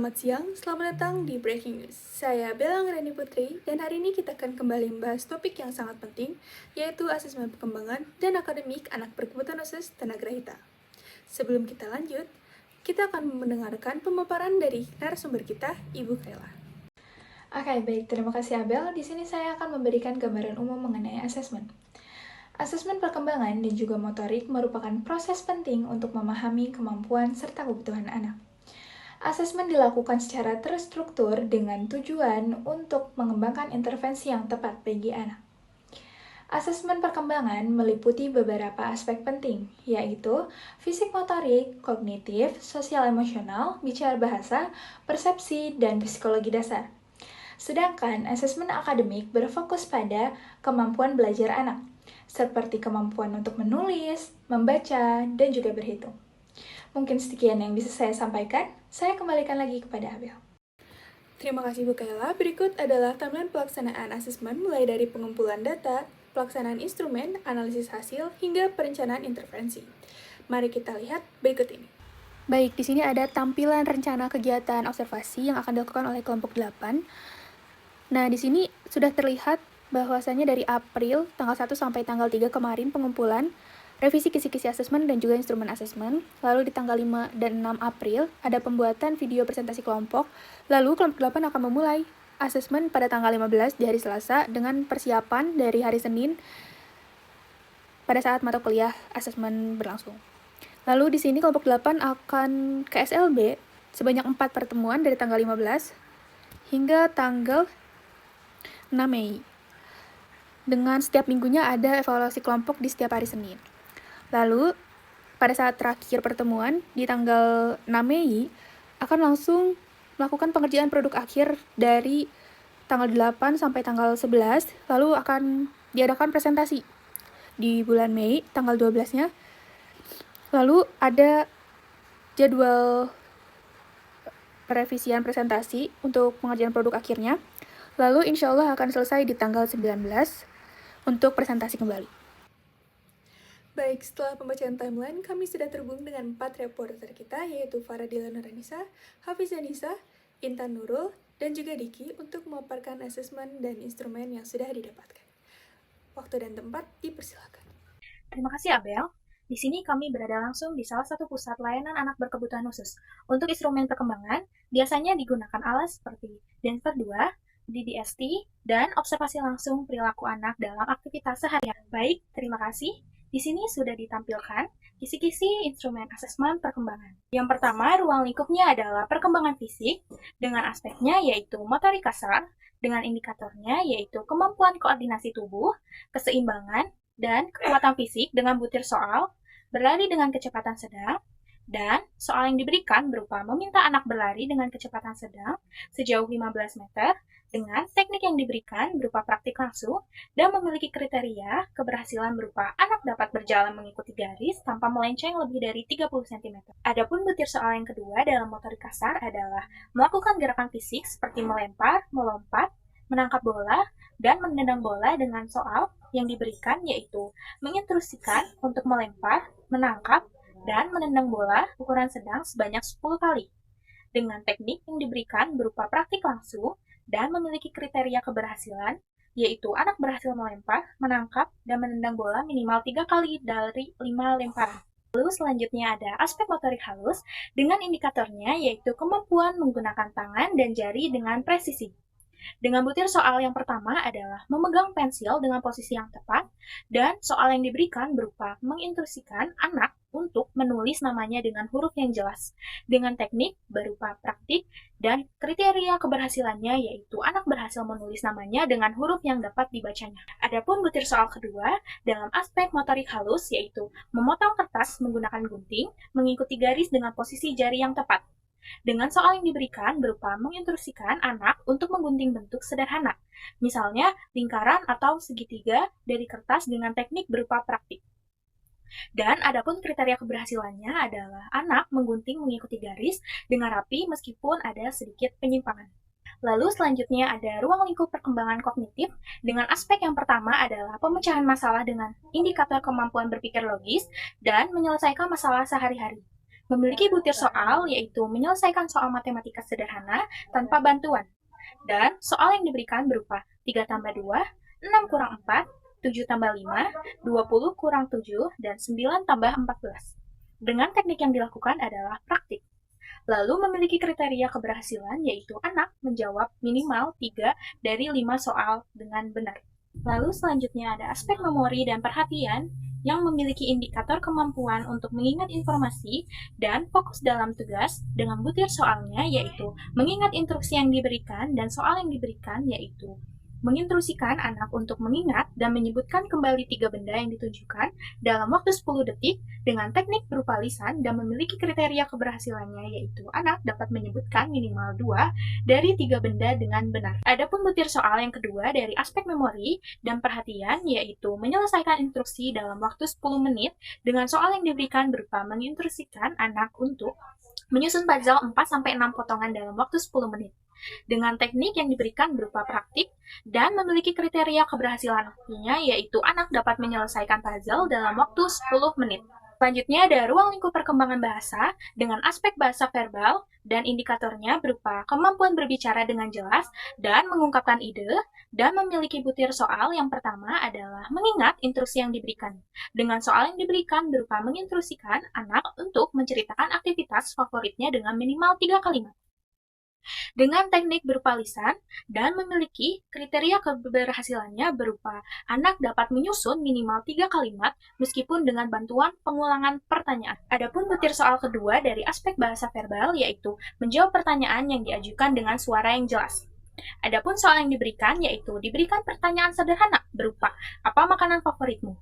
Selamat siang, selamat datang di Breaking News. Saya Bella Anggreni Putri, dan hari ini kita akan kembali membahas topik yang sangat penting, yaitu asesmen perkembangan dan akademik anak berkebutuhan khusus tunagrahita. Sebelum kita lanjut, kita akan mendengarkan pemaparan dari narasumber kita, Ibu Kayla. Oke, baik. Terima kasih Abel. Di sini saya akan memberikan gambaran umum mengenai asesmen. Asesmen perkembangan dan juga motorik merupakan proses penting untuk memahami kemampuan serta kebutuhan anak. Asesmen dilakukan secara terstruktur dengan tujuan untuk mengembangkan intervensi yang tepat bagi anak. Asesmen perkembangan meliputi beberapa aspek penting, yaitu fisik motorik, kognitif, sosial emosional, bicara bahasa, persepsi, dan psikologi dasar. Sedangkan asesmen akademik berfokus pada kemampuan belajar anak, seperti kemampuan untuk menulis, membaca, dan juga berhitung. Mungkin sekian yang bisa saya sampaikan. Saya kembalikan lagi kepada Abel. Terima kasih Bu Kayla. Berikut adalah timeline pelaksanaan asesmen mulai dari pengumpulan data, pelaksanaan instrumen, analisis hasil, hingga perencanaan intervensi. Mari kita lihat berikut ini. Baik, di sini ada tampilan rencana kegiatan observasi yang akan dilakukan oleh kelompok 8. Nah, di sini sudah terlihat bahwasannya dari April tanggal 1 sampai tanggal 3 kemarin pengumpulan revisi kisi-kisi asesmen dan juga instrumen asesmen. Lalu di tanggal 5 dan 6 April ada pembuatan video presentasi kelompok. Lalu kelompok 8 akan memulai asesmen pada tanggal 15 di hari Selasa dengan persiapan dari hari Senin pada saat mata kuliah asesmen berlangsung. Lalu di sini kelompok 8 akan ke SLB sebanyak 4 pertemuan dari tanggal 15 hingga tanggal 6 Mei. Dengan setiap minggunya ada evaluasi kelompok di setiap hari Senin. Lalu, pada saat terakhir pertemuan, di tanggal 6 Mei, akan langsung melakukan pengerjaan produk akhir dari tanggal 8 sampai tanggal 11, lalu akan diadakan presentasi di bulan Mei, tanggal 12-nya. Lalu ada jadwal perevisian presentasi untuk pengerjaan produk akhirnya. Lalu insya Allah akan selesai di tanggal 19 untuk presentasi kembali. Baik, setelah pembacaan timeline, kami sudah terhubung dengan 4 reporter kita, yaitu Faradila Nuranisa, Hafiza Nisa, Intan Nurul, dan juga Diki untuk memaparkan asesmen dan instrumen yang sudah didapatkan. Waktu dan tempat dipersilakan. Terima kasih Abel. Di sini kami berada langsung di salah satu pusat layanan anak berkebutuhan khusus. Untuk instrumen perkembangan, biasanya digunakan alat seperti Denver 2, DDST, dan observasi langsung perilaku anak dalam aktivitas sehari-hari. Baik, terima kasih. Di sini sudah ditampilkan kisi-kisi instrumen asesmen perkembangan. Yang pertama, ruang lingkupnya adalah perkembangan fisik dengan aspeknya yaitu motorik kasar, dengan indikatornya yaitu kemampuan koordinasi tubuh, keseimbangan, dan kekuatan fisik dengan butir soal, berlari dengan kecepatan sedang, dan soal yang diberikan berupa meminta anak berlari dengan kecepatan sedang sejauh 15 meter, dengan teknik yang diberikan berupa praktik langsung dan memiliki kriteria keberhasilan berupa anak dapat berjalan mengikuti garis tanpa melenceng lebih dari 30 cm. Adapun butir soal yang kedua dalam motorik kasar adalah melakukan gerakan fisik seperti melempar, melompat, menangkap bola, dan menendang bola dengan soal yang diberikan yaitu menginstruksikan untuk melempar, menangkap, dan menendang bola ukuran sedang sebanyak 10 kali. Dengan teknik yang diberikan berupa praktik langsung dan memiliki kriteria keberhasilan, yaitu anak berhasil melempar, menangkap, dan menendang bola minimal 3 kali dari 5 lemparan. Lalu selanjutnya ada aspek motorik halus dengan indikatornya yaitu kemampuan menggunakan tangan dan jari dengan presisi. Dengan butir soal yang pertama adalah memegang pensil dengan posisi yang tepat, dan soal yang diberikan berupa menginstruksikan anak untuk menulis namanya dengan huruf yang jelas, dengan teknik berupa praktik, dan kriteria keberhasilannya yaitu anak berhasil menulis namanya dengan huruf yang dapat dibacanya. Adapun butir soal kedua dalam aspek motorik halus yaitu memotong kertas menggunakan gunting, mengikuti garis dengan posisi jari yang tepat. Dengan soal yang diberikan berupa menginstruksikan anak untuk menggunting bentuk sederhana, misalnya lingkaran atau segitiga dari kertas dengan teknik berupa praktik. Dan adapun kriteria keberhasilannya adalah anak menggunting mengikuti garis dengan rapi meskipun ada sedikit penyimpangan. Lalu selanjutnya ada ruang lingkup perkembangan kognitif dengan aspek yang pertama adalah pemecahan masalah dengan indikator kemampuan berpikir logis dan menyelesaikan masalah sehari-hari. Memiliki butir soal, yaitu menyelesaikan soal matematika sederhana tanpa bantuan. Dan soal yang diberikan berupa 3 tambah 2, 6 kurang 4, 7 tambah 5, 20 kurang 7, dan 9 tambah 14. Dengan teknik yang dilakukan adalah praktik. Lalu memiliki kriteria keberhasilan, yaitu anak menjawab minimal 3 dari 5 soal dengan benar. Lalu selanjutnya ada aspek memori dan perhatian yang memiliki indikator kemampuan untuk mengingat informasi dan fokus dalam tugas dengan butir soalnya, yaitu mengingat instruksi yang diberikan, dan soal yang diberikan yaitu menginstruksikan anak untuk mengingat dan menyebutkan kembali 3 benda yang ditunjukkan dalam waktu 10 detik dengan teknik berupa lisan dan memiliki kriteria keberhasilannya, yaitu anak dapat menyebutkan minimal 2 dari 3 benda dengan benar. Adapun butir soal yang kedua dari aspek memori dan perhatian yaitu menyelesaikan instruksi dalam waktu 10 menit dengan soal yang diberikan berupa menginstruksikan anak untuk menyusun puzzle 4-6 potongan dalam waktu 10 menit. Dengan teknik yang diberikan berupa praktik dan memiliki kriteria keberhasilannya, yaitu anak dapat menyelesaikan puzzle dalam waktu 10 menit. Selanjutnya ada ruang lingkup perkembangan bahasa dengan aspek bahasa verbal dan indikatornya berupa kemampuan berbicara dengan jelas dan mengungkapkan ide, dan memiliki butir soal yang pertama adalah mengingat instruksi yang diberikan. Dengan soal yang diberikan berupa menginstruksikan anak untuk menceritakan aktivitas favoritnya dengan minimal 3 kalimat. Dengan teknik berupa lisan dan memiliki kriteria keberhasilannya berupa anak dapat menyusun minimal 3 kalimat meskipun dengan bantuan pengulangan pertanyaan. Adapun butir soal kedua dari aspek bahasa verbal yaitu menjawab pertanyaan yang diajukan dengan suara yang jelas. Adapun soal yang diberikan yaitu diberikan pertanyaan sederhana berupa apa makanan favoritmu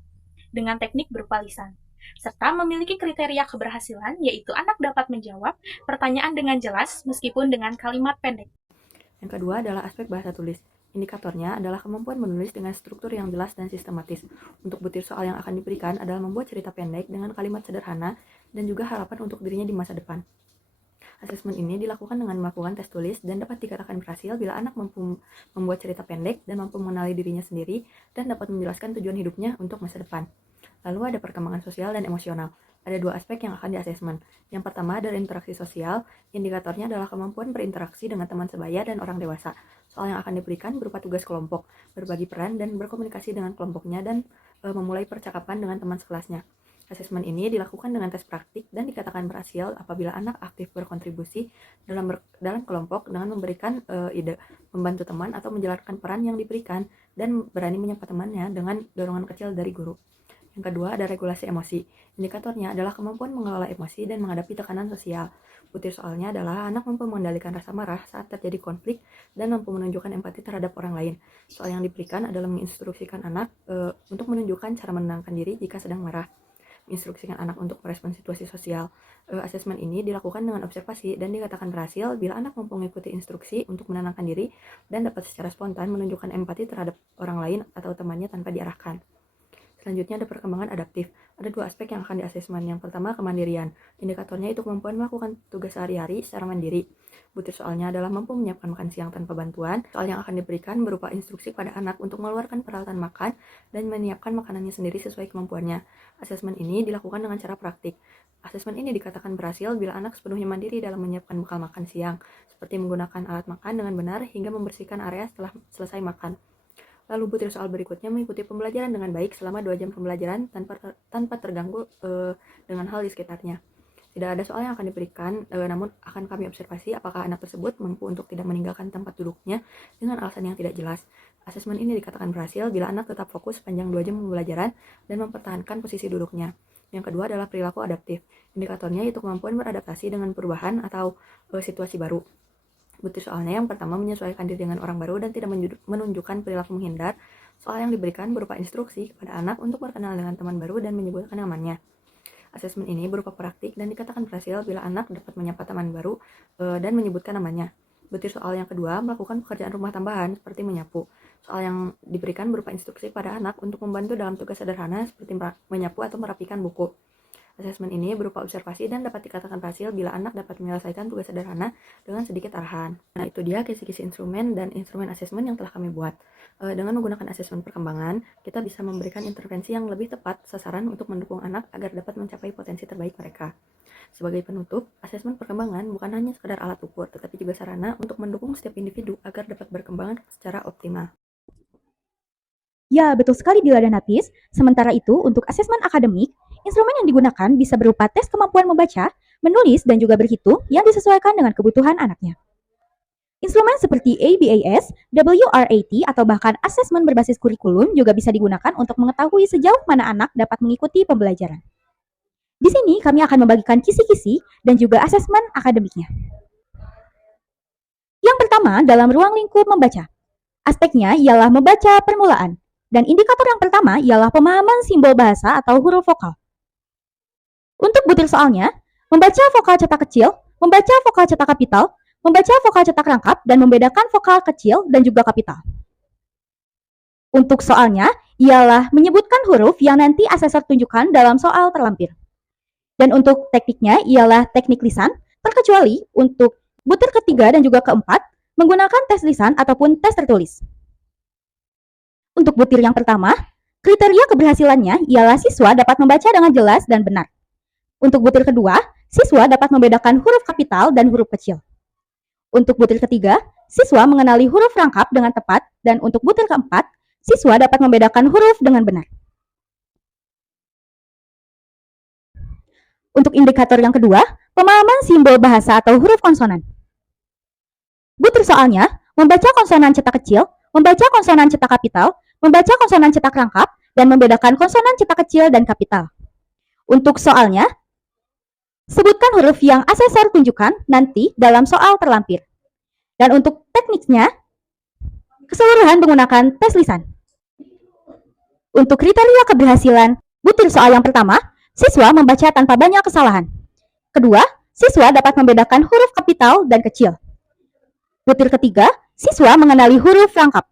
dengan teknik berupa lisan, serta memiliki kriteria keberhasilan, yaitu anak dapat menjawab pertanyaan dengan jelas meskipun dengan kalimat pendek. Yang kedua adalah aspek bahasa tulis. Indikatornya adalah kemampuan menulis dengan struktur yang jelas dan sistematis. Untuk butir soal yang akan diberikan adalah membuat cerita pendek dengan kalimat sederhana dan juga harapan untuk dirinya di masa depan. Asesmen ini dilakukan dengan melakukan tes tulis dan dapat dikatakan berhasil bila anak mampu membuat cerita pendek dan mampu mengenali dirinya sendiri dan dapat menjelaskan tujuan hidupnya untuk masa depan. Lalu ada perkembangan sosial dan emosional. Ada 2 aspek yang akan diasesmen. Yang pertama adalah interaksi sosial. Indikatornya adalah kemampuan berinteraksi dengan teman sebaya dan orang dewasa. Soal yang akan diberikan berupa tugas kelompok, berbagi peran dan berkomunikasi dengan kelompoknya, dan memulai percakapan dengan teman sekelasnya. Asesmen ini dilakukan dengan tes praktik dan dikatakan berhasil apabila anak aktif berkontribusi dalam kelompok dengan memberikan ide, membantu teman atau menjalankan peran yang diberikan, dan berani menyapa temannya dengan dorongan kecil dari guru. Yang kedua ada regulasi emosi. Indikatornya adalah kemampuan mengelola emosi dan menghadapi tekanan sosial. Butir soalnya adalah anak mampu mengendalikan rasa marah saat terjadi konflik dan mampu menunjukkan empati terhadap orang lain. Soal yang diberikan adalah menginstruksikan anak untuk menunjukkan cara menenangkan diri jika sedang marah. Menginstruksikan anak untuk merespon situasi sosial. Asesmen ini dilakukan dengan observasi dan dikatakan berhasil bila anak mampu mengikuti instruksi untuk menenangkan diri dan dapat secara spontan menunjukkan empati terhadap orang lain atau temannya tanpa diarahkan. Selanjutnya ada perkembangan adaptif. Ada 2 aspek yang akan diasesmen. Yang pertama, kemandirian. Indikatornya itu kemampuan melakukan tugas sehari-hari secara mandiri. Butir soalnya adalah mampu menyiapkan makan siang tanpa bantuan. Soal yang akan diberikan berupa instruksi pada anak untuk mengeluarkan peralatan makan dan menyiapkan makanannya sendiri sesuai kemampuannya. Asesmen ini dilakukan dengan cara praktik. Asesmen ini dikatakan berhasil bila anak sepenuhnya mandiri dalam menyiapkan bekal makan siang, seperti menggunakan alat makan dengan benar hingga membersihkan area setelah selesai makan. Lalu butir soal berikutnya mengikuti pembelajaran dengan baik selama 2 jam pembelajaran tanpa terganggu dengan hal di sekitarnya. Tidak ada soal yang akan diberikan, namun akan kami observasi apakah anak tersebut mampu untuk tidak meninggalkan tempat duduknya dengan alasan yang tidak jelas. Asesmen ini dikatakan berhasil bila anak tetap fokus sepanjang 2 jam pembelajaran dan mempertahankan posisi duduknya. Yang kedua adalah perilaku adaptif. Indikatornya itu kemampuan beradaptasi dengan perubahan atau situasi baru. Butir soalnya yang pertama menyesuaikan diri dengan orang baru dan tidak menunjukkan perilaku menghindar. Soal yang diberikan berupa instruksi kepada anak untuk berkenal dengan teman baru dan menyebutkan namanya. Asesmen ini berupa praktik dan dikatakan berhasil bila anak dapat menyapa teman baru dan menyebutkan namanya. Butir soal yang kedua melakukan pekerjaan rumah tambahan seperti menyapu. Soal yang diberikan berupa instruksi pada anak untuk membantu dalam tugas sederhana seperti menyapu atau merapikan buku. Asesmen ini berupa observasi dan dapat dikatakan berhasil bila anak dapat menyelesaikan tugas sederhana dengan sedikit arahan. Nah, itu dia kisi-kisi instrumen dan instrumen asesmen yang telah kami buat. Dengan menggunakan asesmen perkembangan, kita bisa memberikan intervensi yang lebih tepat sasaran untuk mendukung anak agar dapat mencapai potensi terbaik mereka. Sebagai penutup, asesmen perkembangan bukan hanya sekedar alat ukur, tetapi juga sarana untuk mendukung setiap individu agar dapat berkembang secara optimal. Ya, betul sekali Dila dan Hafiz. Sementara itu, untuk asesmen akademik, instrumen yang digunakan bisa berupa tes kemampuan membaca, menulis, dan juga berhitung yang disesuaikan dengan kebutuhan anaknya. Instrumen seperti ABAS, WRAT, atau bahkan asesmen berbasis kurikulum juga bisa digunakan untuk mengetahui sejauh mana anak dapat mengikuti pembelajaran. Di sini kami akan membagikan kisi-kisi dan juga asesmen akademiknya. Yang pertama, dalam ruang lingkup membaca. Aspeknya ialah membaca permulaan. Dan indikator yang pertama ialah pemahaman simbol bahasa atau huruf vokal. Untuk butir soalnya, membaca vokal cetak kecil, membaca vokal cetak kapital, membaca vokal cetak rangkap, dan membedakan vokal kecil dan juga kapital. Untuk soalnya, ialah menyebutkan huruf yang nanti asesor tunjukkan dalam soal terlampir. Dan untuk tekniknya ialah teknik lisan, terkecuali untuk butir ketiga dan juga keempat, menggunakan tes lisan ataupun tes tertulis. Untuk butir yang pertama, kriteria keberhasilannya ialah siswa dapat membaca dengan jelas dan benar. Untuk butir kedua, siswa dapat membedakan huruf kapital dan huruf kecil. Untuk butir ketiga, siswa mengenali huruf rangkap dengan tepat, dan untuk butir keempat, siswa dapat membedakan huruf dengan benar. Untuk indikator yang kedua, pemahaman simbol bahasa atau huruf konsonan. Butir soalnya, membaca konsonan cetak kecil, membaca konsonan cetak kapital, membaca konsonan cetak rangkap, dan membedakan konsonan cetak kecil dan kapital. Untuk soalnya, sebutkan huruf yang asesor tunjukkan nanti dalam soal terlampir. Dan untuk tekniknya, keseluruhan menggunakan tes lisan. Untuk kriteria keberhasilan, butir soal yang pertama, siswa membaca tanpa banyak kesalahan. Kedua, siswa dapat membedakan huruf kapital dan kecil. Butir ketiga, siswa mengenali huruf rangkap.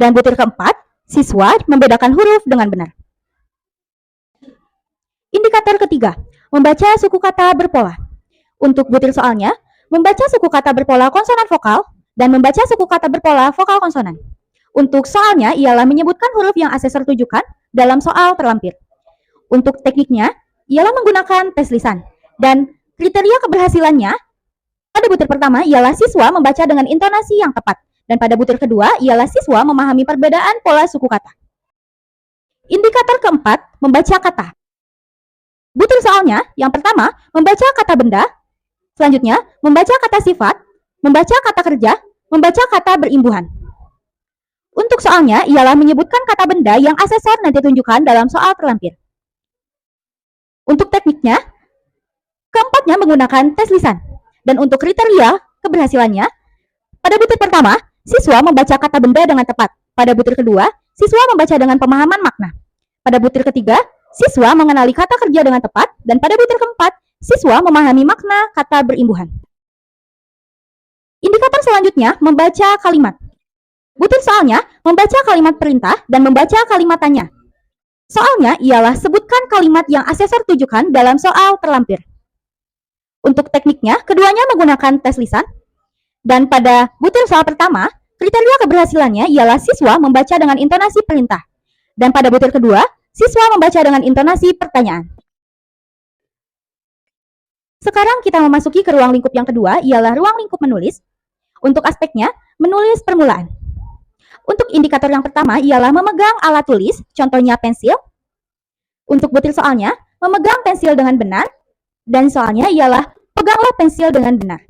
Dan butir keempat, siswa membedakan huruf dengan benar. Indikator ketiga, membaca suku kata berpola. Untuk butir soalnya, membaca suku kata berpola konsonan vokal dan membaca suku kata berpola vokal konsonan. Untuk soalnya ialah menyebutkan huruf yang asesor tunjukkan dalam soal terlampir. Untuk tekniknya ialah menggunakan tes lisan. Dan kriteria keberhasilannya pada butir pertama ialah siswa membaca dengan intonasi yang tepat. Dan pada butir kedua ialah siswa memahami perbedaan pola suku kata. Indikator keempat, membaca kata. Butir soalnya, yang pertama, membaca kata benda. Selanjutnya, membaca kata sifat, membaca kata kerja, membaca kata berimbuhan. Untuk soalnya, ialah menyebutkan kata benda yang asesor nanti tunjukkan dalam soal terlampir. Untuk tekniknya, keempatnya menggunakan tes lisan. Dan untuk kriteria keberhasilannya, pada butir pertama, siswa membaca kata benda dengan tepat. Pada butir kedua, siswa membaca dengan pemahaman makna. Pada butir ketiga, siswa mengenali kata kerja dengan tepat. Dan pada butir keempat, siswa memahami makna kata berimbuhan. Indikator selanjutnya, membaca kalimat. Butir soalnya, membaca kalimat perintah dan membaca kalimat tanya. Soalnya ialah sebutkan kalimat yang asesor tujukan dalam soal terlampir. Untuk tekniknya, keduanya menggunakan tes lisan. Dan pada butir soal pertama, kriteria keberhasilannya ialah siswa membaca dengan intonasi perintah. Dan pada butir kedua, siswa membaca dengan intonasi pertanyaan. Sekarang kita memasuki ke ruang lingkup yang kedua, ialah ruang lingkup menulis. Untuk aspeknya, menulis permulaan. Untuk indikator yang pertama ialah memegang alat tulis, contohnya pensil. Untuk butir soalnya, memegang pensil dengan benar. Dan soalnya ialah peganglah pensil dengan benar.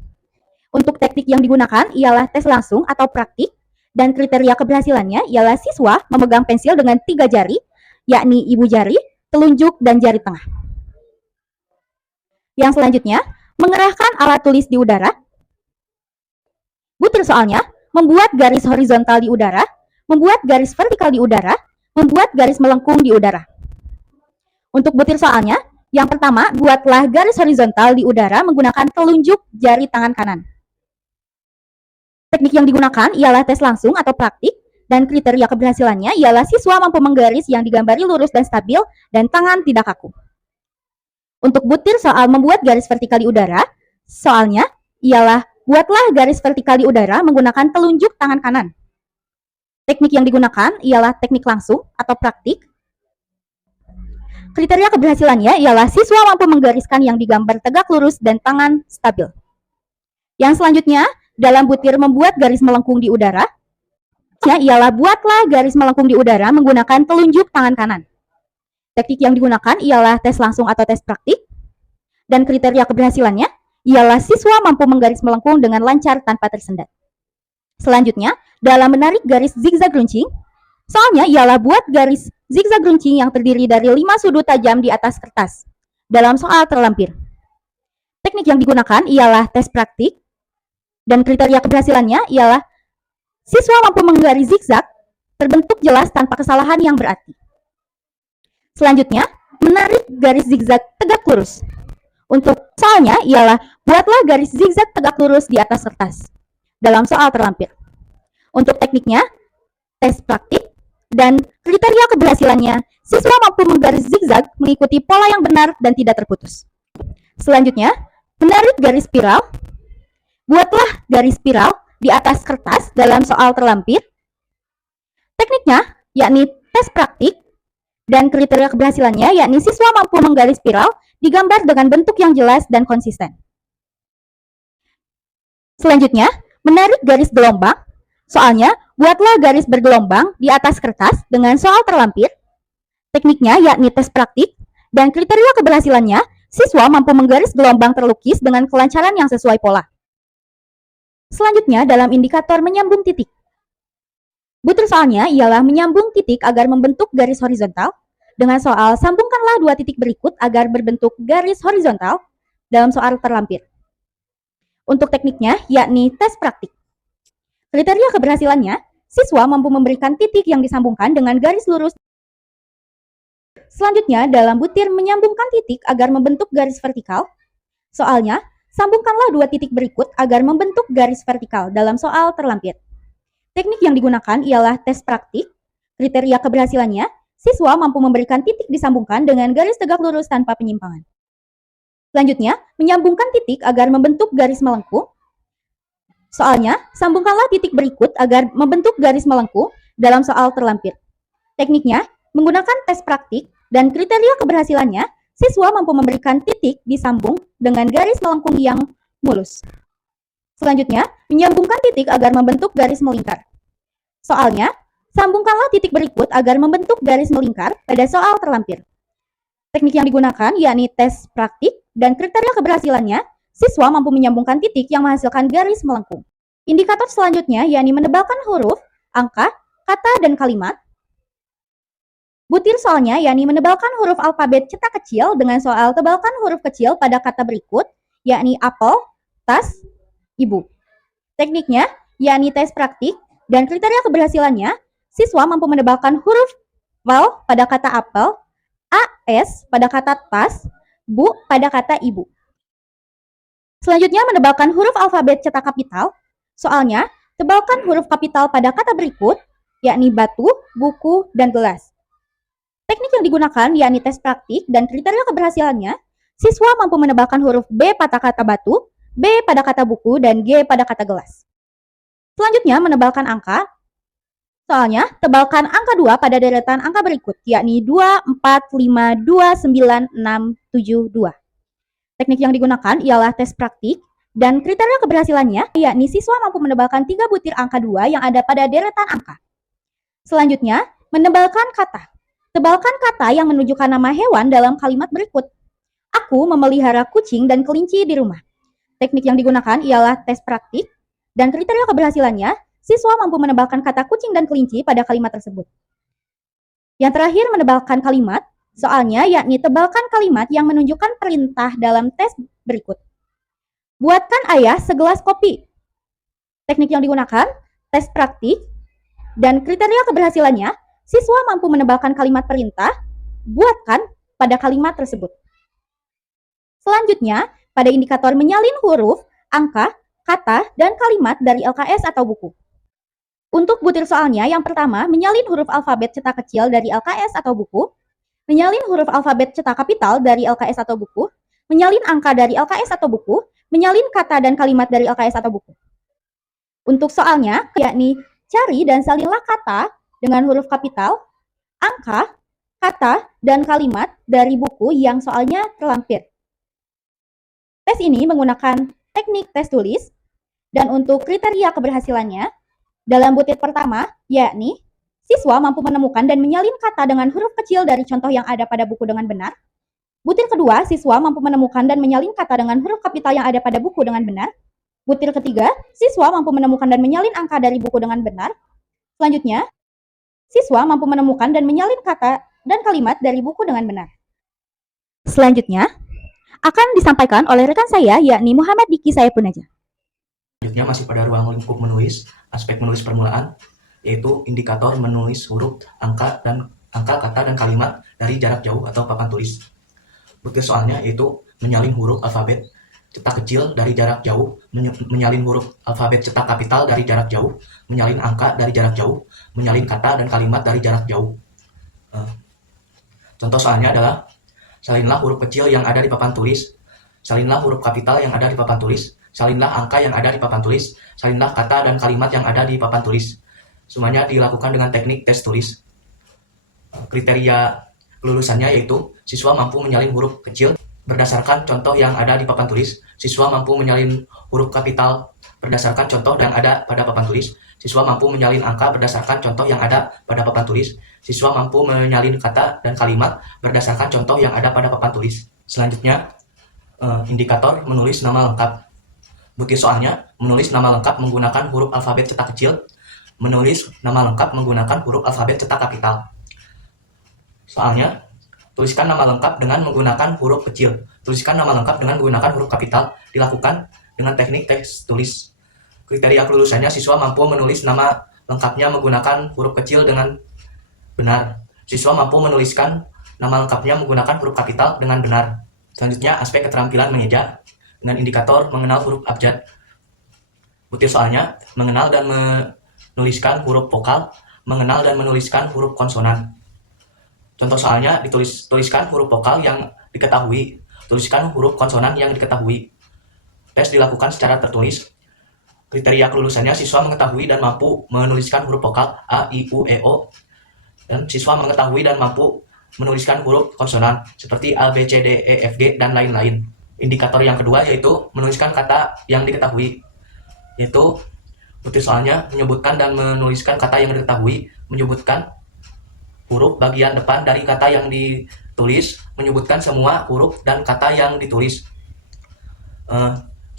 Untuk teknik yang digunakan ialah tes langsung atau praktik, dan kriteria keberhasilannya ialah siswa memegang pensil dengan 3 jari, yakni ibu jari, telunjuk, dan jari tengah. Yang selanjutnya, mengerahkan alat tulis di udara. Butir soalnya, membuat garis horizontal di udara, membuat garis vertikal di udara, membuat garis melengkung di udara. Untuk butir soalnya, yang pertama, buatlah garis horizontal di udara menggunakan telunjuk jari tangan kanan. Teknik yang digunakan ialah tes langsung atau praktik, dan kriteria keberhasilannya ialah siswa mampu menggaris yang digambari lurus dan stabil, dan tangan tidak kaku. Untuk butir soal membuat garis vertikal di udara, soalnya ialah buatlah garis vertikal di udara menggunakan telunjuk tangan kanan. Teknik yang digunakan ialah teknik langsung atau praktik. Kriteria keberhasilannya ialah siswa mampu menggariskan yang digambar tegak lurus dan tangan stabil. Yang selanjutnya, dalam butir membuat garis melengkung di udara, ialah buatlah garis melengkung di udara menggunakan telunjuk tangan kanan. Teknik yang digunakan ialah tes langsung atau tes praktik, dan kriteria keberhasilannya ialah siswa mampu menggaris melengkung dengan lancar tanpa tersendat. Selanjutnya, dalam menarik garis zigzag runcing, soalnya ialah buat garis zigzag runcing yang terdiri dari 5 sudut tajam di atas kertas dalam soal terlampir. Teknik yang digunakan ialah tes praktik, dan kriteria keberhasilannya ialah siswa mampu menggaris zigzag terbentuk jelas tanpa kesalahan yang berarti. Selanjutnya, menarik garis zigzag tegak lurus. Untuk soalnya ialah buatlah garis zigzag tegak lurus di atas kertas dalam soal terlampir. Untuk tekniknya, tes praktik, dan kriteria keberhasilannya, siswa mampu menggaris zigzag mengikuti pola yang benar dan tidak terputus. Selanjutnya, menarik garis spiral. Buatlah garis spiral di atas kertas dalam soal terlampir. Tekniknya yakni tes praktik, dan kriteria keberhasilannya yakni siswa mampu menggaris spiral digambar dengan bentuk yang jelas dan konsisten. Selanjutnya, menarik garis gelombang. Soalnya, buatlah garis bergelombang di atas kertas dengan soal terlampir. Tekniknya yakni tes praktik, dan kriteria keberhasilannya siswa mampu menggaris gelombang terlukis dengan kelancaran yang sesuai pola. Selanjutnya, dalam indikator menyambung titik. Butir soalnya ialah menyambung titik agar membentuk garis horizontal dengan soal sambungkanlah 2 titik berikut agar berbentuk garis horizontal dalam soal terlampir. Untuk tekniknya yakni tes praktik. Kriteria keberhasilannya, siswa mampu memberikan titik yang disambungkan dengan garis lurus. Selanjutnya, dalam butir menyambungkan titik agar membentuk garis vertikal. Soalnya, sambungkanlah 2 titik berikut agar membentuk garis vertikal dalam soal terlampir. Teknik yang digunakan ialah tes praktik. Kriteria keberhasilannya, siswa mampu memberikan titik disambungkan dengan garis tegak lurus tanpa penyimpangan. Selanjutnya, menyambungkan titik agar membentuk garis melengkung. Soalnya, sambungkanlah titik berikut agar membentuk garis melengkung dalam soal terlampir. Tekniknya, menggunakan tes praktik, dan kriteria keberhasilannya, siswa mampu memberikan titik disambung dengan garis melengkung yang mulus. Selanjutnya, menyambungkan titik agar membentuk garis melingkar. Soalnya, sambungkanlah titik berikut agar membentuk garis melingkar pada soal terlampir. Teknik yang digunakan yakni tes praktik, dan kriteria keberhasilannya, siswa mampu menyambungkan titik yang menghasilkan garis melengkung. Indikator selanjutnya yakni menebalkan huruf, angka, kata, dan kalimat. Butir soalnya yakni menebalkan huruf alfabet cetak kecil dengan soal tebalkan huruf kecil pada kata berikut, yakni apel, tas, ibu. Tekniknya yakni tes praktik, dan kriteria keberhasilannya, siswa mampu menebalkan huruf vowel pada kata apel, AS pada kata tas, bu pada kata ibu. Selanjutnya menebalkan huruf alfabet cetak kapital. Soalnya, tebalkan huruf kapital pada kata berikut, yakni batu, buku, dan gelas. Teknik yang digunakan yakni tes praktik, dan kriteria keberhasilannya, siswa mampu menebalkan huruf B pada kata batu, B pada kata buku, dan G pada kata gelas. Selanjutnya menebalkan angka. Soalnya, tebalkan angka 2 pada deretan angka berikut, yakni 2, 4, 5, 2, 9, 6, 7, 2. Teknik yang digunakan ialah tes praktik, dan kriteria keberhasilannya yakni siswa mampu menebalkan 3 butir angka 2 yang ada pada deretan angka. Selanjutnya, menebalkan kata. Tebalkan kata yang menunjukkan nama hewan dalam kalimat berikut. Aku memelihara kucing dan kelinci di rumah. Teknik yang digunakan ialah tes praktik, dan kriteria keberhasilannya, siswa mampu menebalkan kata kucing dan kelinci pada kalimat tersebut. Yang terakhir menebalkan kalimat, soalnya yakni tebalkan kalimat yang menunjukkan perintah dalam tes berikut. Buatkan ayah segelas kopi. Teknik yang digunakan, tes praktik, dan kriteria keberhasilannya, siswa mampu menebalkan kalimat perintah, buatkan pada kalimat tersebut. Selanjutnya, pada indikator menyalin huruf, angka, kata, dan kalimat dari LKS atau buku. Untuk butir soalnya, yang pertama, menyalin huruf alfabet cetak kecil dari LKS atau buku. menyalin huruf alfabet cetak kapital dari LKS atau buku, menyalin angka dari LKS atau buku, menyalin kata dan kalimat dari LKS atau buku. Untuk soalnya, yakni cari dan salinlah kata dengan huruf kapital, angka, kata, dan kalimat dari buku yang soalnya terlampir. Tes ini menggunakan teknik tes tulis, dan untuk kriteria keberhasilannya, dalam butir pertama, yakni siswa mampu menemukan dan menyalin kata dengan huruf kecil dari contoh yang ada pada buku dengan benar. Butir kedua, siswa mampu menemukan dan menyalin kata dengan huruf kapital yang ada pada buku dengan benar. Butir ketiga, siswa mampu menemukan dan menyalin angka dari buku dengan benar. Selanjutnya, siswa mampu menemukan dan menyalin kata dan kalimat dari buku dengan benar. Selanjutnya, akan disampaikan oleh rekan saya, yakni Muhammad Diki Sayapunaja. Selanjutnya masih pada ruang lingkup menulis, aspek menulis permulaan, yaitu indikator menulis huruf, angka, kata, dan kalimat dari jarak jauh atau papan tulis. Butir soalnya yaitu menyalin huruf alfabet cetak kecil dari jarak jauh, menyalin huruf alfabet cetak kapital dari jarak jauh, menyalin angka dari jarak jauh, menyalin kata dan kalimat dari jarak jauh. Contoh soalnya adalah salinlah huruf kecil yang ada di papan tulis, salinlah huruf kapital yang ada di papan tulis, salinlah angka yang ada di papan tulis, salinlah kata dan kalimat yang ada di papan tulis. Semuanya dilakukan dengan teknik tes tulis. Kriteria kelulusannya yaitu siswa mampu menyalin huruf kecil berdasarkan contoh yang ada di papan tulis, siswa mampu menyalin huruf kapital berdasarkan contoh yang ada pada papan tulis, siswa mampu menyalin angka berdasarkan contoh yang ada pada papan tulis, siswa mampu menyalin kata dan kalimat berdasarkan contoh yang ada pada papan tulis. Selanjutnya, indikator menulis nama lengkap. Butir soalnya, menulis nama lengkap menggunakan huruf alfabet cetak kecil, menulis nama lengkap menggunakan huruf alfabet cetak kapital. Soalnya, tuliskan nama lengkap dengan menggunakan huruf kecil, tuliskan nama lengkap dengan menggunakan huruf kapital, dilakukan dengan teknik tes tulis. Kriteria kelulusannya, siswa mampu menulis nama lengkapnya menggunakan huruf kecil dengan benar. Siswa mampu menuliskan nama lengkapnya menggunakan huruf kapital dengan benar. Selanjutnya, aspek keterampilan mengeja dengan indikator mengenal huruf abjad. Butir soalnya, mengenal dan menuliskan huruf vokal, mengenal dan menuliskan huruf konsonan. Contoh soalnya, tuliskan huruf vokal yang diketahui, tuliskan huruf konsonan yang diketahui. Tes dilakukan secara tertulis. Kriteria kelulusannya, siswa mengetahui dan mampu menuliskan huruf vokal A, I, U, E, O, dan siswa mengetahui dan mampu menuliskan huruf konsonan seperti A, B, C, D, E, F, G, dan lain-lain. Indikator yang kedua yaitu menuliskan kata yang diketahui, yaitu butir soalnya menyebutkan dan menuliskan kata yang diketahui, menyebutkan huruf bagian depan dari kata yang ditulis, menyebutkan semua huruf dan kata yang ditulis.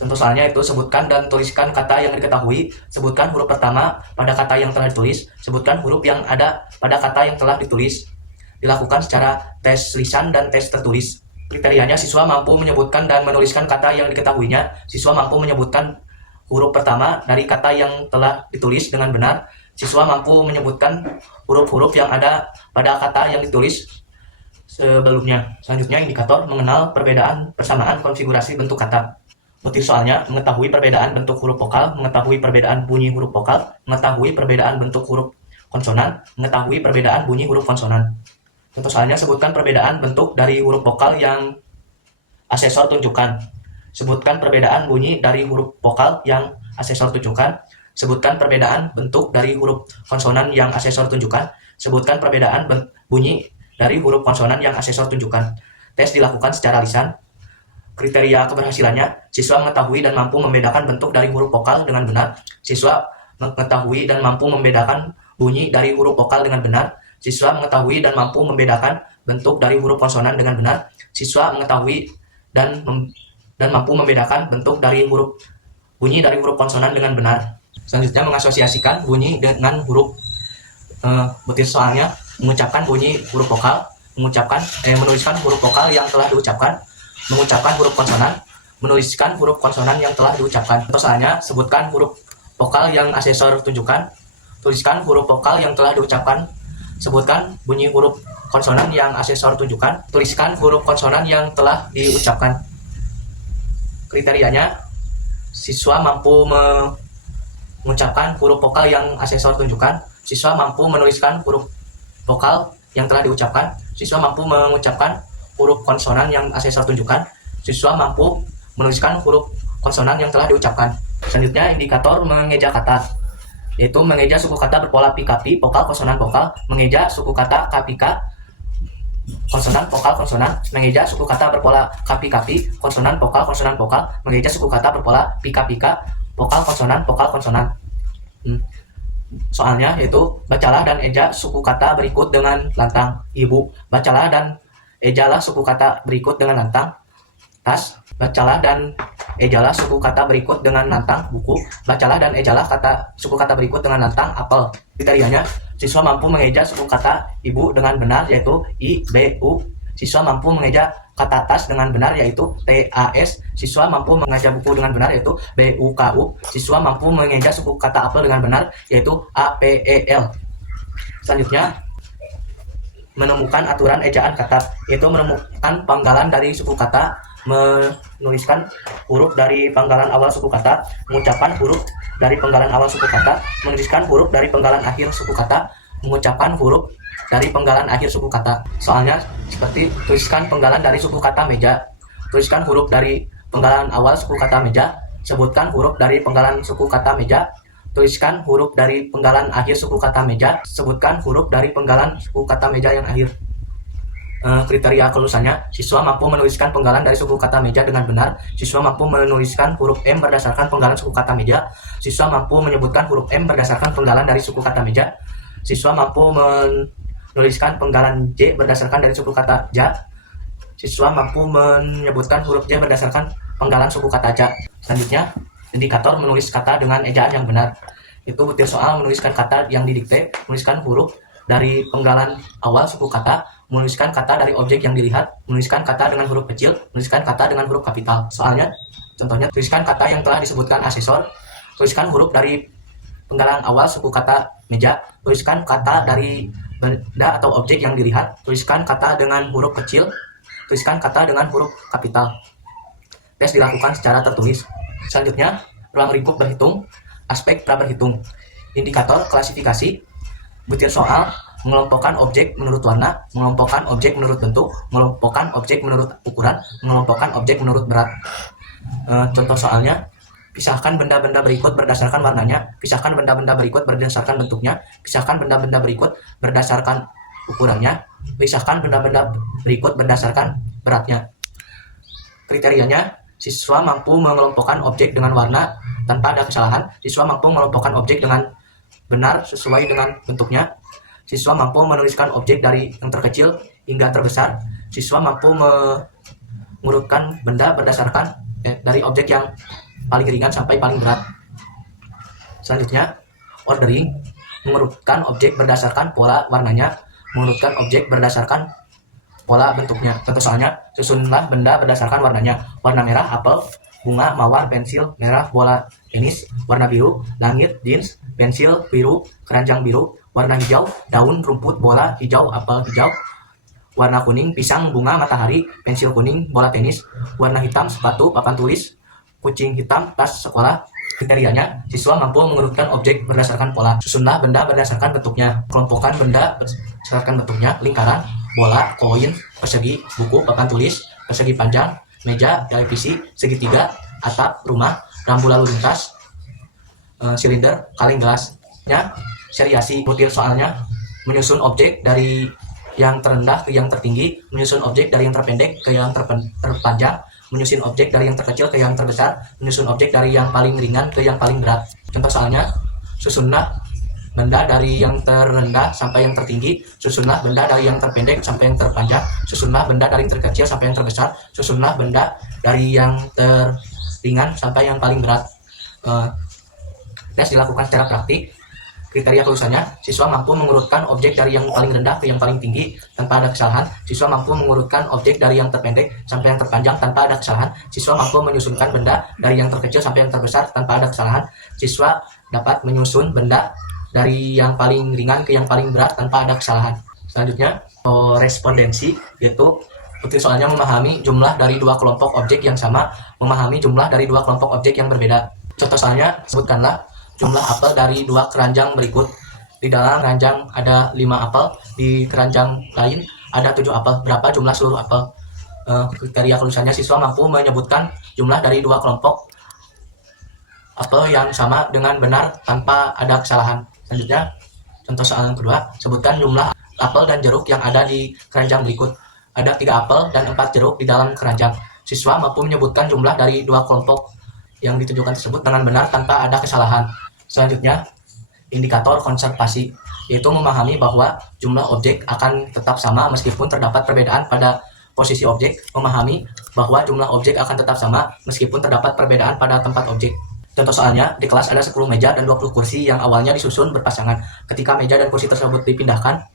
Contoh soalnya itu sebutkan dan tuliskan kata yang diketahui, sebutkan huruf pertama pada kata yang telah ditulis, sebutkan huruf yang ada pada kata yang telah ditulis. Dilakukan secara tes lisan dan tes tertulis. Kriterianya, siswa mampu menyebutkan dan menuliskan kata yang diketahuinya, siswa mampu menyebutkan huruf pertama dari kata yang telah ditulis dengan benar, siswa mampu menyebutkan huruf-huruf yang ada pada kata yang ditulis sebelumnya. Selanjutnya, indikator mengenal perbedaan persamaan konfigurasi bentuk kata. Butir soalnya mengetahui perbedaan bentuk huruf vokal, mengetahui perbedaan bunyi huruf vokal, mengetahui perbedaan bentuk huruf konsonan, mengetahui perbedaan bunyi huruf konsonan. Contoh soalnya, sebutkan perbedaan bentuk dari huruf vokal yang asesor tunjukkan. Sebutkan perbedaan bunyi dari huruf vokal yang asesor tunjukkan. Sebutkan perbedaan bentuk dari huruf konsonan yang asesor tunjukkan. Sebutkan perbedaan bunyi dari huruf konsonan yang asesor tunjukkan. Tes dilakukan secara lisan. Kriteria keberhasilannya, siswa mengetahui dan mampu membedakan bentuk dari huruf vokal dengan benar. Siswa mengetahui dan mampu membedakan bunyi dari huruf vokal dengan benar. Siswa mengetahui dan mampu membedakan bentuk dari huruf konsonan dengan benar. Siswa mengetahui dan mampu membedakan bentuk dari bunyi dari huruf konsonan dengan benar. Selanjutnya, mengasosiasikan bunyi dengan huruf. Butir soalnya mengucapkan bunyi huruf vokal, menuliskan huruf vokal yang telah diucapkan, mengucapkan huruf konsonan, menuliskan huruf konsonan yang telah diucapkan. Contoh soalnya, sebutkan huruf vokal yang asesor tunjukkan, tuliskan huruf vokal yang telah diucapkan, sebutkan bunyi huruf konsonan yang asesor tunjukkan, tuliskan huruf konsonan yang telah diucapkan. Kriterianya, siswa mampu mengucapkan huruf vokal yang asesor tunjukkan, siswa mampu menuliskan huruf vokal yang telah diucapkan. Siswa mampu mengucapkan huruf konsonan yang asesor tunjukkan. Siswa mampu menuliskan huruf konsonan yang telah diucapkan. Selanjutnya, indikator mengeja kata, yaitu mengeja suku kata berpola pika-pi, vokal, konsonan, vokal, mengeja suku kata kapika, konsonan, vokal, konsonan, mengeja suku kata berpola kapi-kapi, konsonan, vokal, mengeja suku kata berpola pika-pika, vokal, konsonan. Soalnya yaitu bacalah dan eja suku kata berikut dengan lantang. Ibu, bacalah dan ejalah suku kata berikut dengan lantang. Tas, bacalah dan ejalah suku kata berikut dengan lantang. Buku, bacalah dan ejalah suku kata berikut dengan lantang. Apel. Kriterianya, siswa mampu mengeja suku kata ibu dengan benar yaitu I, B, U. Siswa mampu mengeja kata tas dengan benar yaitu TAS. Siswa mampu mengeja buku dengan benar yaitu BUKU. Siswa mampu mengeja suku kata apel dengan benar yaitu APEL. Selanjutnya, menemukan aturan ejaan kata, yaitu menemukan panggalan dari suku kata, menuliskan huruf dari panggalan awal suku kata, mengucapkan huruf dari panggalan awal suku kata, menuliskan huruf dari panggalan akhir suku kata, mengucapkan huruf dari panggalan akhir suku kata. Soalnya seperti tuliskan panggalan dari suku kata meja, tuliskan huruf dari panggalan awal suku kata meja, sebutkan huruf dari panggalan suku kata meja, tuliskan huruf dari panggalan akhir suku kata meja, sebutkan huruf dari panggalan suku kata meja yang akhir. Kriteria kelulusannya, siswa mampu menuliskan penggalan dari suku kata meja dengan benar, siswa mampu menuliskan huruf M berdasarkan penggalan suku kata meja, siswa mampu menyebutkan huruf M berdasarkan penggalan dari suku kata meja, siswa mampu menuliskan penggalan J berdasarkan dari suku kata ja, siswa mampu menyebutkan huruf J berdasarkan penggalan suku kata ja. Selanjutnya, indikator menulis kata dengan ejaan yang benar. Itu butir soal menuliskan kata yang didikte, menuliskan huruf dari penggalan awal suku kata, menuliskan kata dari objek yang dilihat, menuliskan kata dengan huruf kecil, menuliskan kata dengan huruf kapital. Soalnya, contohnya, tuliskan kata yang telah disebutkan asesor, tuliskan huruf dari penggalan awal suku kata meja, tuliskan kata dari benda atau objek yang dilihat, tuliskan kata dengan huruf kecil, tuliskan kata dengan huruf kapital. Tes dilakukan secara tertulis. Selanjutnya, ruang lingkup berhitung, aspek praberhitung, indikator klasifikasi, butir soal, mengelompokkan objek menurut warna, mengelompokkan objek menurut bentuk, mengelompokkan objek menurut ukuran, mengelompokkan objek menurut berat. Contoh soalnya, pisahkan benda-benda berikut berdasarkan warnanya, pisahkan benda-benda berikut berdasarkan bentuknya, pisahkan benda-benda berikut berdasarkan ukurannya, pisahkan benda-benda berikut berdasarkan beratnya. Kriterianya, siswa mampu mengelompokkan objek dengan warna tanpa ada kesalahan, siswa mampu mengelompokkan objek dengan benar sesuai dengan bentuknya, siswa mampu menuliskan objek dari yang terkecil hingga terbesar, siswa mampu mengurutkan benda berdasarkan dari objek yang paling ringan sampai paling berat. Selanjutnya, ordering, mengurutkan objek berdasarkan pola warnanya, mengurutkan objek berdasarkan pola bentuknya. Contoh soalnya, susunlah benda berdasarkan warnanya. Warna merah, apel, bunga, mawar, pensil, merah, bola tenis, warna biru, langit, jeans, pensil, biru, keranjang biru, warna hijau, daun, rumput, bola, hijau, apel, hijau, warna kuning, pisang, bunga, matahari, pensil kuning, bola tenis, warna hitam, sepatu, papan tulis, kucing hitam, tas sekolah. Kriterianya, siswa mampu mengurutkan objek berdasarkan pola. Susunlah benda berdasarkan bentuknya. Kelompokkan benda berdasarkan bentuknya, lingkaran, bola, koin, persegi, buku, papan tulis, persegi panjang, meja, televisi, segitiga, atap, rumah, rambu lalu lintas, silinder, kaleng gelas. Seriasi butir soalnya, menyusun objek dari yang terendah ke yang tertinggi, menyusun objek dari yang terpendek ke yang terpanjang, menyusun objek dari yang terkecil ke yang terbesar, menyusun objek dari yang paling ringan ke yang paling berat. Contoh soalnya, susunlah benda dari yang terendah sampai yang tertinggi, susunlah benda dari yang terpendek sampai yang terpanjang, susunlah benda dari yang terkecil sampai yang terbesar, susunlah benda dari yang terringan sampai yang paling berat. Tes dilakukan secara praktik. Kriteria kelulusannya, siswa mampu mengurutkan objek dari yang paling rendah ke yang paling tinggi tanpa ada kesalahan, siswa mampu mengurutkan objek dari yang terpendek sampai yang terpanjang tanpa ada kesalahan, siswa mampu menyusunkan benda dari yang terkecil sampai yang terbesar tanpa ada kesalahan, siswa dapat menyusun benda dari yang paling ringan ke yang paling berat tanpa ada kesalahan. Selanjutnya, korespondensi, yaitu butir soalnya memahami jumlah dari dua kelompok objek yang sama, memahami jumlah dari dua kelompok objek yang berbeda. Contoh soalnya, sebutkanlah jumlah apel dari dua keranjang berikut. Di dalam keranjang ada 5 apel, di keranjang lain ada 7 apel. Berapa jumlah seluruh apel? Kriteria kelulusannya, siswa mampu menyebutkan jumlah dari 2 kelompok apel yang sama dengan benar tanpa ada kesalahan. Selanjutnya, contoh soal yang kedua, sebutkan jumlah apel dan jeruk yang ada di keranjang berikut. Ada 3 apel dan 4 jeruk di dalam keranjang. Siswa mampu menyebutkan jumlah dari 2 kelompok yang ditujukan tersebut dengan benar tanpa ada kesalahan. Selanjutnya, indikator konservasi, yaitu memahami bahwa jumlah objek akan tetap sama meskipun terdapat perbedaan pada posisi objek. Memahami bahwa jumlah objek akan tetap sama meskipun terdapat perbedaan pada tempat objek. Contoh soalnya, di kelas ada 10 meja dan 20 kursi yang awalnya disusun berpasangan. Ketika meja dan kursi tersebut dipindahkan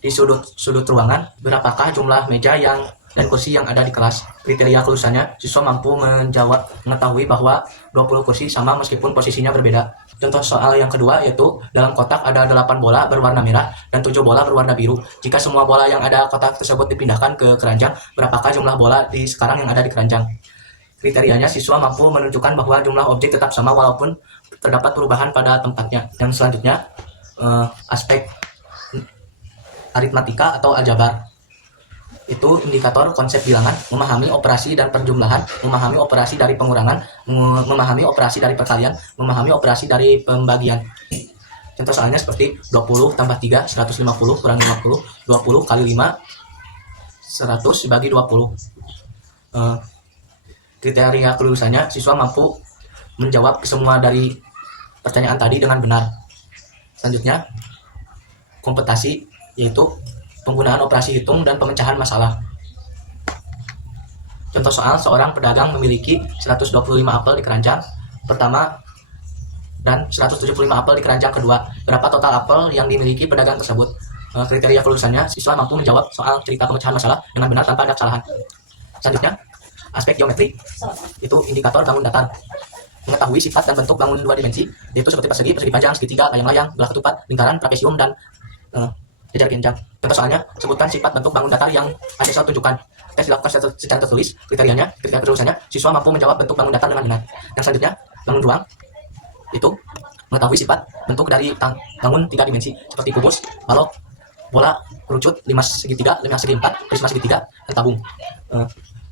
di sudut ruangan, berapakah jumlah meja dan kursi yang ada di kelas? Kriteria kelulusannya, siswa mampu mengetahui bahwa 20 kursi sama meskipun posisinya berbeda. Contoh soal yang kedua yaitu dalam kotak ada 8 bola berwarna merah dan 7 bola berwarna biru. Jika semua bola yang ada kotak tersebut dipindahkan ke keranjang, berapakah jumlah bola sekarang yang ada di keranjang? Kriterianya, siswa mampu menunjukkan bahwa jumlah objek tetap sama walaupun terdapat perubahan pada tempatnya. Yang selanjutnya, aspek aritmatika atau aljabar. Itu indikator konsep bilangan, memahami operasi dan perjumlahan, memahami operasi dari pengurangan, memahami operasi dari perkalian, memahami operasi dari pembagian. Contoh soalnya seperti 20 tambah 3, 150 kurang 50, 20 kali 5, 100 dibagi 20. Kriteria kelulusannya, siswa mampu menjawab semua dari pertanyaan tadi dengan benar. Selanjutnya, komputasi, yaitu penggunaan operasi hitung dan pemecahan masalah. Contoh soal, seorang pedagang memiliki 125 apel di keranjang pertama dan 175 apel di keranjang kedua. Berapa total apel yang dimiliki pedagang tersebut? Kriteria kelulusannya, siswa mampu menjawab soal cerita pemecahan masalah dengan benar tanpa ada kesalahan. Selanjutnya, aspek geometri, itu indikator bangun datar. Mengetahui sifat dan bentuk bangun 2 dimensi, yaitu seperti persegi, persegi panjang, segitiga, layang-layang, belah ketupat, lingkaran, trapesium, dan jajar genjang. Contoh soalnya, sebutkan sifat bentuk bangun datar yang asesor tunjukkan. Tes dilakukan secara tertulis. Kriterianya, kriteria kelulusannya, siswa mampu menjawab bentuk bangun datar dengan benar. Yang selanjutnya, bangun ruang, itu mengetahui sifat bentuk dari bangun 3 dimensi seperti kubus, balok, bola, kerucut, 5 segitiga, 5 segi 4, prisma segitiga, dan tabung.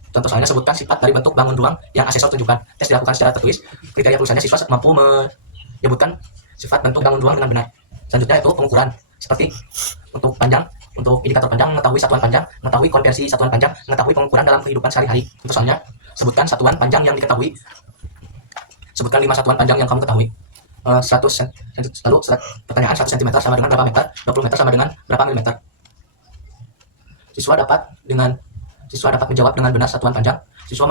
Contoh soalnya, sebutkan sifat dari bentuk bangun ruang yang asesor tunjukkan. Tes dilakukan secara tertulis. Kriteria kelulusannya, siswa mampu menyebutkan sifat bentuk bangun ruang dengan benar. Selanjutnya itu pengukuran, seperti untuk panjang, untuk indikator panjang, mengetahui satuan panjang, mengetahui konversi satuan panjang, mengetahui pengukuran dalam kehidupan sehari-hari. Contoh soalnya, sebutkan satuan panjang yang diketahui. Sebutkan 5 satuan panjang yang kamu ketahui. 100 lalu pertanyaan 1 cm sama dengan berapa meter, 20 meter sama dengan berapa milimeter. Siswa dapat menjawab dengan benar satuan panjang. Siswa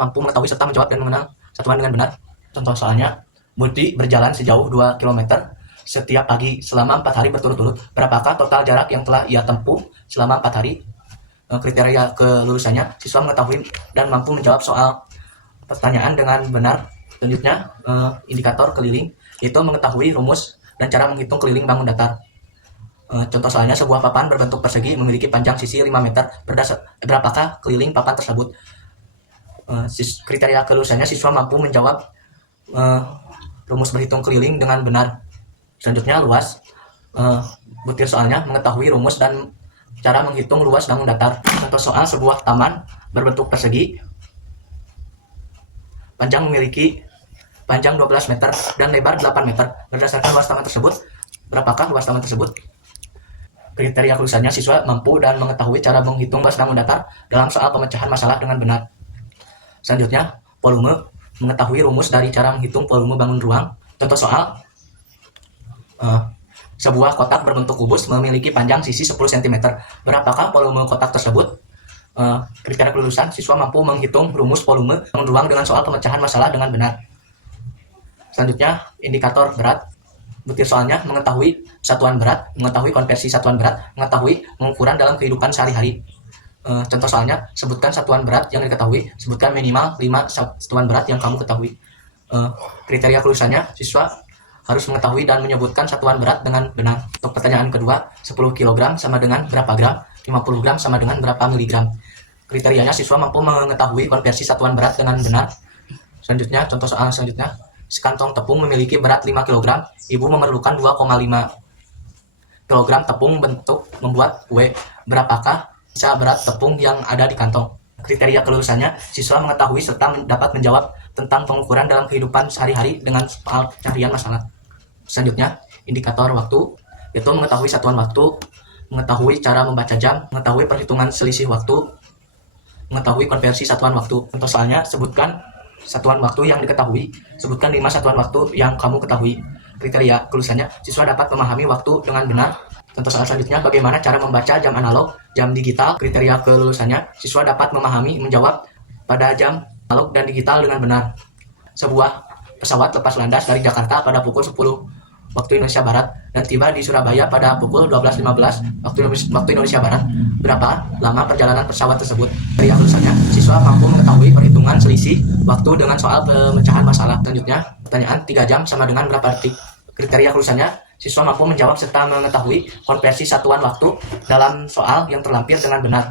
mampu mengetahui serta menjawab dan mengenal satuan dengan benar. Contoh soalnya, Budi berjalan sejauh 2 km setiap pagi selama 4 hari berturut-turut. Berapakah total jarak yang telah ia tempuh selama 4 hari? Kriteria kelulusannya, siswa mengetahui dan mampu menjawab soal pertanyaan dengan benar. Selanjutnya, indikator keliling, yaitu mengetahui rumus dan cara menghitung keliling bangun datar. Contoh soalnya, sebuah papan berbentuk persegi memiliki panjang sisi 5 meter. Berapakah keliling papan tersebut? Kriteria kelulusannya, siswa mampu menjawab rumus berhitung keliling dengan benar. Selanjutnya, luas. Butir soalnya, mengetahui rumus dan cara menghitung luas bangun datar. Contoh soal, sebuah taman berbentuk persegi, memiliki panjang 12 meter dan lebar 8 meter. Berdasarkan luas taman tersebut, berapakah luas taman tersebut? Kriteria kelulusannya, siswa mampu dan mengetahui cara menghitung luas bangun datar dalam soal pemecahan masalah dengan benar. Selanjutnya, volume, mengetahui rumus dari cara menghitung volume bangun ruang. Contoh soal, sebuah kotak berbentuk kubus memiliki panjang sisi 10 cm. Berapakah volume kotak tersebut? Kriteria kelulusan, siswa mampu menghitung rumus volume bangun ruang dengan soal pemecahan masalah dengan benar. Selanjutnya, indikator berat. Butir soalnya, mengetahui satuan berat, mengetahui konversi satuan berat, mengetahui pengukuran dalam kehidupan sehari-hari. Contoh soalnya, sebutkan satuan berat yang diketahui, sebutkan minimal 5 satuan berat yang kamu ketahui. Kriteria kelulusannya, siswa harus mengetahui dan menyebutkan satuan berat dengan benar. Untuk pertanyaan kedua, 10 kg sama dengan berapa gram, 50 gram sama dengan berapa miligram. Kriterianya, siswa mampu mengetahui konversi satuan berat dengan benar. Selanjutnya, contoh soal selanjutnya, sekantong tepung memiliki berat 5 kg, ibu memerlukan 2,5 kg tepung bentuk membuat kue. Berapakah sisa berat tepung yang ada di kantong? Kriteria kelulusannya, siswa mengetahui serta dapat menjawab tentang pengukuran dalam kehidupan sehari-hari dengan soal pencarian masalah. Selanjutnya, indikator waktu, yaitu mengetahui satuan waktu, mengetahui cara membaca jam, mengetahui perhitungan selisih waktu, mengetahui konversi satuan waktu. Contoh soalnya, sebutkan satuan waktu yang diketahui, sebutkan 5 satuan waktu yang kamu ketahui. Kriteria kelulusannya, siswa dapat memahami waktu dengan benar. Contoh soal selanjutnya, bagaimana cara membaca jam analog, jam digital. Kriteria kelulusannya, siswa dapat memahami, menjawab pada jam analog dan digital dengan benar. Sebuah pesawat lepas landas dari Jakarta pada pukul 10 waktu Indonesia Barat dan tiba di Surabaya pada pukul 12.15 waktu Indonesia Barat. Berapa lama perjalanan pesawat tersebut? Dari kelulusannya, siswa mampu mengetahui perhitungan selisih waktu dengan soal pemecahan masalah. Selanjutnya, pertanyaan 3 jam sama dengan berapa detik? Kriteria kelulusannya, siswa mampu menjawab serta mengetahui konversi satuan waktu dalam soal yang terlampir dengan benar.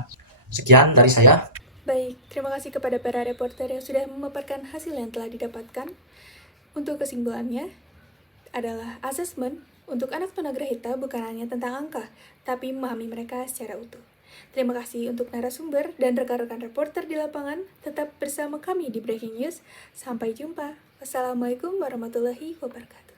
Sekian dari saya. Baik, terima kasih kepada para reporter yang sudah memaparkan hasil yang telah didapatkan. Untuk kesimpulannya adalah asesmen untuk anak tunagrahita bukan hanya tentang angka, tapi memahami mereka secara utuh. Terima kasih untuk narasumber dan rekan-rekan reporter di lapangan. Tetap bersama kami di Breaking News. Sampai jumpa. Wassalamualaikum warahmatullahi wabarakatuh.